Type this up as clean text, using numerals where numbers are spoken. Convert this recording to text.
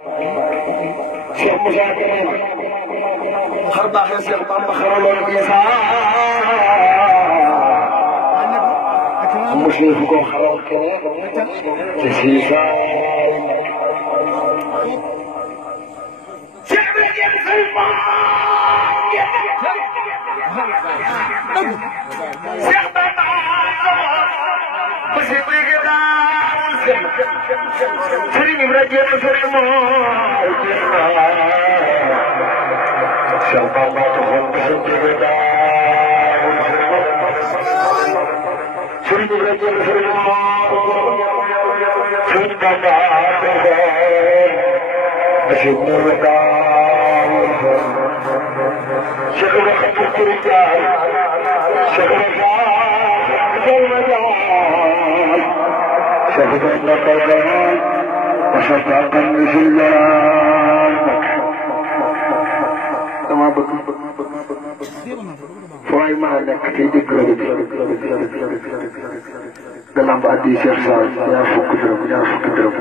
Cheikh Moussa Kane xar baaxee Cheikh Bamba xaraloon Isa monsieur fu ko xaral keneen te Isa Cheikh bi ngeen say Cheikh Bamba monsieur bi ngeen daal Serigne Ibrahima Serigne Cheikh Bamba taxoon monsieur bi ngeen daal Serigne Ibrahima Serigne Serigne Bamba taxoon monsieur bi ngeen daal Cheikh Ibrahima Serigne Cheikh Ibrahima شفت النقلان وشفاق النسيان كما فواي ما عندك في ذكر قلم بعدي شيخ صالح يا فوق درب